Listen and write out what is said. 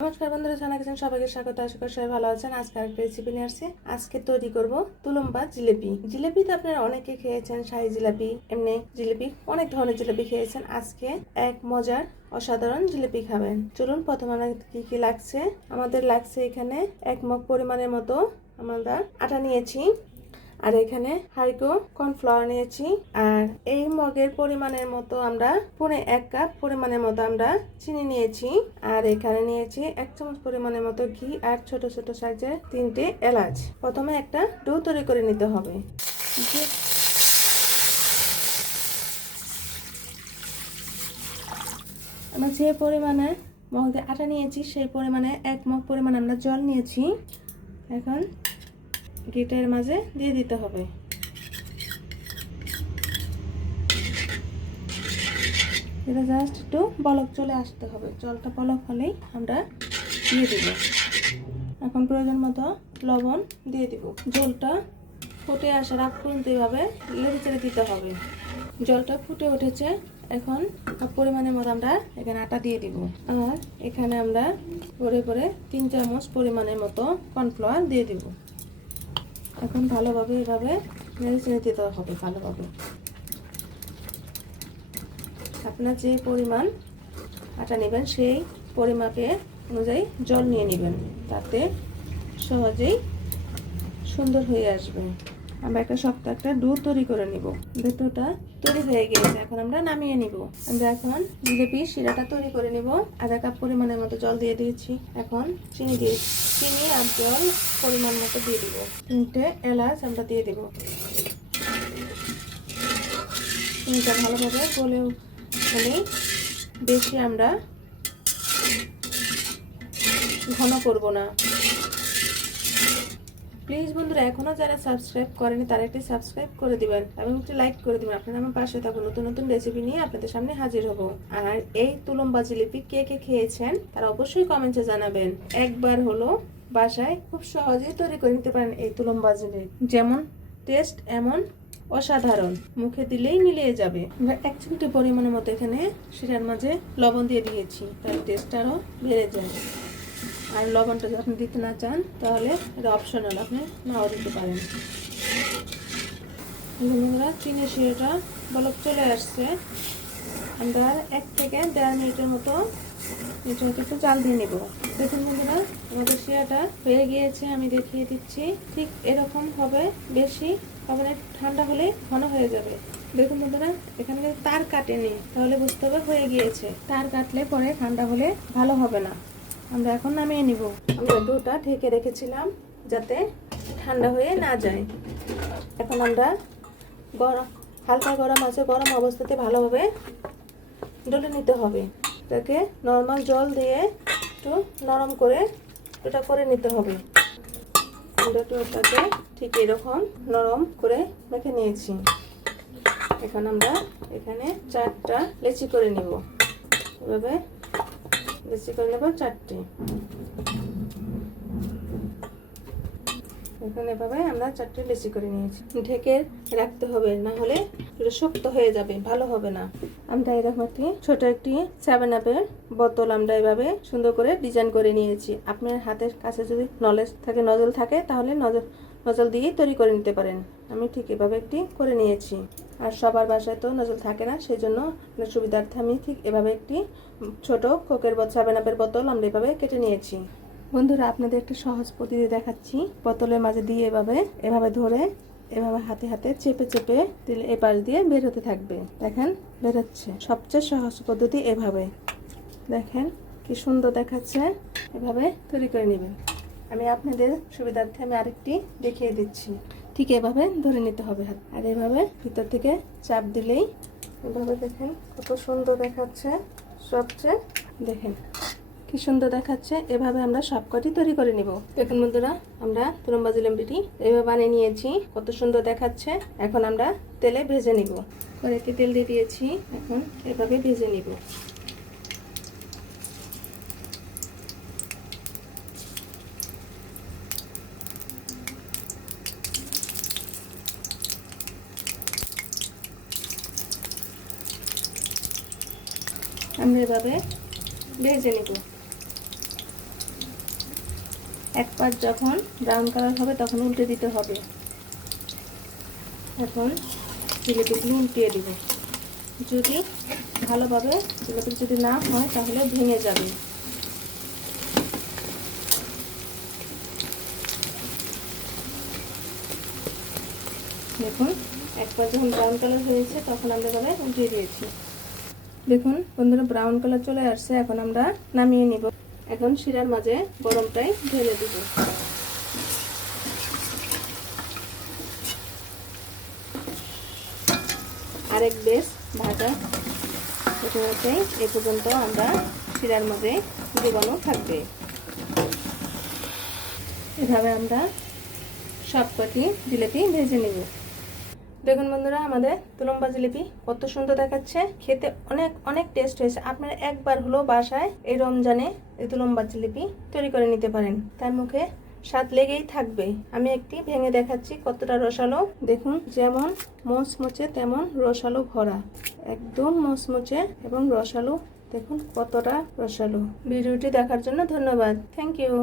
নমস্কার বন্ধুরা, জানা গেছেন সবাইকে স্বাগত। আশা করি সবাই ভালো আছেন। আজকে আরেকটা রেসিপি নিয়ে আসছি। আজকে তৈরি করব তুলুম্বা জিলেপি। জিলেপি তো আপনারা অনেকে খেয়েছেন, শাহী জিলাপি, এমনি জিলেপি, অনেক ধরনের জিলেপি খেয়েছেন। আজকে এক মজার অসাধারণ জিলেপি খাবেন। চলুন প্রথমে আমরা কি কি লাগছে। আমাদের লাগছে এখানে 1 মগ পরিমাণের মতো আমরা আটা নিয়েছি, আর এখানে হালকা কর্নফ্লাওয়ার নিয়েছি, আর এই মগের পরিমাণের মতো আমরা 1 কাপ পরিমাণের মতো আমরা চিনি নিয়েছি, আর এখানে নিয়েছি 1 চামচ পরিমাণের মতো ঘি, আর ছোট ছোট সাইজের 3টে এলাচ। প্রথমে একটা ডো তৈরি করে নিতে হবে। আমরা যে পরিমাণে মগ দিয়ে আটা নিয়েছি সেই পরিমাণে 1 মগ পরিমাণে আমরা জল নিয়েছি। এখন ঘিটার মাঝে দিয়ে দিতে হবে। এটা জাস্ট একটু বলক চলে আসতে হবে। জলটা বলক হলেই আমরা দিয়ে দিব। এখন প্রয়োজন মতো লবণ দিয়ে দিব। জলটা ফুটে আসার আগ পর্যন্ত এইভাবে নেড়ে চেড়ে দিতে হবে। জলটা ফুটে উঠেছে, এখন পরিমাণের মতো আমরা এখানে আটা দিয়ে দিব, আর এখানে আমরা করে করে 3 চামচ পরিমাণের মতো কর্নফ্লাওয়ার দিয়ে দিব। এখন ভালোভাবে এভাবে নেড়ে চেড়ে দিতে হবে ভালোভাবে। আপনার যে পরিমাণ আটা নেবেন সেই পরিমাপে অনুযায়ী জল নিয়ে নেবেন, তাতে সহজেই সুন্দর হয়ে আসবে। আমরা একটা শক্ত একটা ডো তৈরি করে নিব। ডোটা তৈরি হয়ে গিয়েছে, এখন আমরা নামিয়ে নিব। আমরা এখন জিলেপি শিরাটা তৈরি করে নিব। 1/2 কাপ পরিমাণের মতো জল দিয়ে দিয়েছি। এখন চিনি আর জল পরিমাণ মতো দিয়ে দিব। 3টে এলাচ আমরা দিয়ে দিব। চিনিটা ভালোভাবে গলে উঠলে বেশি আমরা ঘন করব না। প্লিজ বন্ধুরা, এখনো যারা সাবস্ক্রাইব করেনি তারা একটি সাবস্ক্রাইব করে দিবেন এবং একটি লাইক করে দিবেন। আপনারা আমার পাশে থাকুন, নতুন নতুন রেসিপি নিয়ে আপনাদের সামনে হাজির হব। আর এই তুলুম্বা জিলিপি কে কে খেয়েছেন তারা অবশ্যই কমেন্টে জানাবেন। একবার হলো বাসায় খুব সহজেই তৈরি করে নিতে পারেন এই তুলুম্বা জিলিপি। যেমন টেস্ট এমন অসাধারণ, মুখে দিলেই মিলিয়ে যাবে। আমরা 1 চিমটি পরিমাণের মতো এখানে শিরার মাঝে লবণ দিয়ে দিয়েছি, তার টেস্ট আরও বেড়ে যায়। আর লবণটা যদি আপনি দিতে না চান তাহলে এটা অপশনাল, আপনি নাও দিতে পারেন। বন্ধুরা, চিনি শিরাটা বলক চলে আসছে। আমরা 1 থেকে 1.5 মিনিটের মতো একটু জাল দিয়ে নেব। দেখুন বন্ধুরা, আমাদের শিরাটা হয়ে গিয়েছে, আমি দেখিয়ে দিচ্ছি। ঠিক এরকম হবে, বেশি হবে না, ঠান্ডা হলে ঘন হয়ে যাবে। দেখুন বন্ধুরা, এখানে তার কাটেনি, তাহলে বুঝতে হবে হয়ে গিয়েছে। তার কাটলে পরে ঠান্ডা হলে ভালো হবে না। আমরা এখন নামিয়ে নিব। আমরা ডোটা ঢেকে রেখেছিলাম যাতে ঠান্ডা হয়ে না যায়। এখন আমরা হালকা গরম আছে, গরম অবস্থাতে ভালোভাবে ডলে নিতে হবে। এটাকে নর্মাল জল দিয়ে একটু নরম করে এটা করে নিতে হবে। ডোটাকে ঠিক এরকম নরম করে মেখে নিয়েছি। এখন আমরা এখানে 4টা লেচি করে নিব। এভাবে লেচি করে নেব 4টে। এখন এভাবে আমরা 4টে লেচি করে নিয়েছি। ঢেকে রাখতে হবে, না হলে এটা শক্ত হয়ে যাবে, ভালো হবে না। আমরা এরকম ছোট একটি 7 আপের বোতল আমরা এভাবে সুন্দর করে ডিজাইন করে নিয়েছি। আপনার হাতের কাছে যদি নজল থাকে তাহলে নজল দিয়েই তৈরি করে নিতে পারেন। আমি ঠিক এভাবে একটি করে নিয়েছি। আর সবার বাসায় তো নজল থাকে না, সেই জন্য সুবিধার্থে আমি ঠিক এভাবে একটি ছোট কোকের 7 আপের বোতল আমরা এভাবে কেটে নিয়েছি। বন্ধুরা, আপনাদের একটা সহজ পদ্ধতি দেখাচ্ছি। বোতলের মাঝে দিয়ে এভাবে ধরে এভাবে হাতে হাতে চেপে চেপে দিলে এপাশ দিয়ে বের হতে থাকবে। দেখেন বের হচ্ছে। সবচেয়ে সহজ পদ্ধতি এভাবে। দেখেন কি সুন্দর দেখাচ্ছে। এভাবে তৈরি করে নেবেন। আমি আপনাদের সুবিধার্থে আমি আরেকটি দেখিয়ে দিচ্ছি। ঠিক এভাবে ধরে নিতে হবে হাত, আর এভাবে ভিতর থেকে চাপ দিলেই এভাবে দেখেন কত সুন্দর দেখাচ্ছে। সবচেয়ে দেখেন কি সুন্দর দেখাচ্ছে। এভাবে আমরা সবকটি তৈরি করে নিব। দেখুন বন্ধুরা, আমরা তুলুম্বা জিলাপিটি এভাবে বানিয়ে নিয়েছি, কত সুন্দর দেখাচ্ছে। এখন আমরা তেলে ভেজে নিব। কড়াইতে তেল দিয়ে দিয়েছি, এখন এভাবে ভেজে নিব। আমরা এভাবে ভেজে নিব। এক পাশ যখন ব্রাউন কালার হবে তখন উল্টে দিতে হবে। এখন জিলিপিগুলো উল্টিয়ে দিব। যদি ভালোভাবে জিলিপি যদি না হয় তাহলে ভেঙে যাবে। দেখুন একবার যখন ব্রাউন কালার হয়েছে তখন আমরা এভাবে উল্টিয়ে দিয়েছি। দেখুন বন্ধুরা ব্রাউন কালার চলে আসছে। এখন আমরা নামিয়ে নিব। এখন শিরার মাঝে গরমটাই ঢেলে দিব। আরেক বেশ ভাজা হতে এ পর্যন্ত আমরা শিরার মাঝে ডুবানো থাকবে। এভাবে আমরা সবকটি জিলিপি ভেজে নেব। দেখুন বন্ধুরা আমাদের তুলম্বা জিলিপি কত সুন্দর দেখাচ্ছে, খেতে অনেক অনেক টেস্ট হয়েছে। আপনারা একবার হলো বাসায় এই রমজানে এই তুলম্বা জিলিপি তৈরি করে নিতে পারেন, তার মুখে স্বাদ লেগেই থাকবে। আমি একটি ভেঙে দেখাচ্ছি কতটা রসালো। দেখুন যেমন মচমচে তেমন রসালো ভরা, একদম মচমচে এবং রসালো। দেখুন কতটা রসালো। ভিডিওটি দেখার জন্য ধন্যবাদ। Thank you.